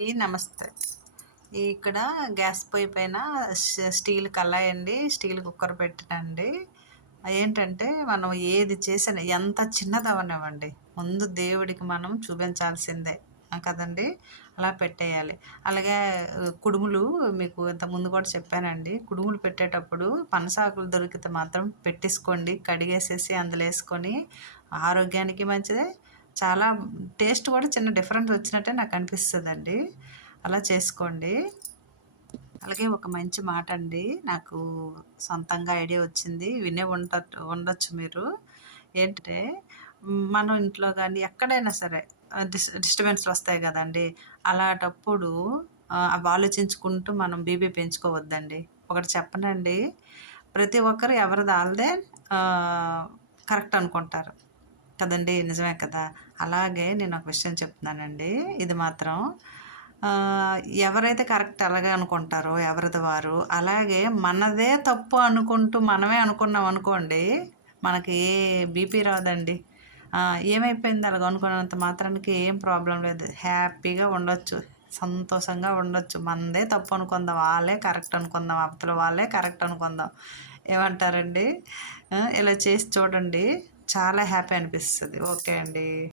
నమస్తే. ఇక్కడ గ్యాస్ పొయ్యి పైన స్టీల్ కళాయి అండి స్టీల్ కుక్కర్ పెట్టినండి. ఏంటంటే మనం ఏది చేసినా ఎంత చిన్నదవనివ్వండి. ముందు దేవుడికి మనం చూపించాల్సిందే. కదండి? అలా పెట్టేయాలి. అలాగే కుడుములు మీకు ఇంత ముందు కూడా చెప్పానండి. కుడుములు పెట్టేటప్పుడు పనసాకులు దొరికితే మాత్రం పెట్టేసుకోండి. కడిగేసేసి అందులో వేసుకొని ఆరోగ్యానికి మంచిదే. చాలా టేస్ట్ కూడా చిన్న డిఫరెంట్ వచ్చినట్టే నాకు అనిపిస్తుందండి. అలా చేసుకోండి. అలాగే ఒక మంచి మాట అండి. నాకు సొంతంగా ఐడియా వచ్చింది. వినే ఉంట ఉండొచ్చు మీరు. ఏంటంటే మనం ఇంట్లో కానీ ఎక్కడైనా సరే డిస్ డిస్టర్బెన్స్లు వస్తాయి కదండి. అలాంటప్పుడు అవి ఆలోచించుకుంటూ మనం బీబీ పెంచుకోవద్దండి. ఒకటి చెప్పనండి. ప్రతి ఒక్కరు ఎవరిది ఆల్దే కరెక్ట్ అనుకుంటారు. కదండి నిజమే కదా. అలాగే నేను ఒక విషయం చెప్తున్నానండి. ఇది మాత్రం ఎవరైతే కరెక్ట్ అలాగే అనుకుంటారో ఎవరిది వారు అలాగే మనదే తప్పు అనుకుంటూ మనమే అనుకున్నాం అనుకోండి మనకి ఏ బీపీ రాదండి. ఏమైపోయింది అలాగ అనుకున్నంత మాత్రానికి ఏం ప్రాబ్లం లేదు. హ్యాపీగా ఉండొచ్చు సంతోషంగా ఉండొచ్చు. మనదే తప్పు అనుకుందాం వాళ్ళే కరెక్ట్ అనుకుందాం అవతల వాళ్ళే కరెక్ట్ అనుకుందాం. ఏమంటారండి? ఇలా చేసి చూడండి. చాలా హ్యాపీ అనిపిస్తుంది. ఓకే అండి.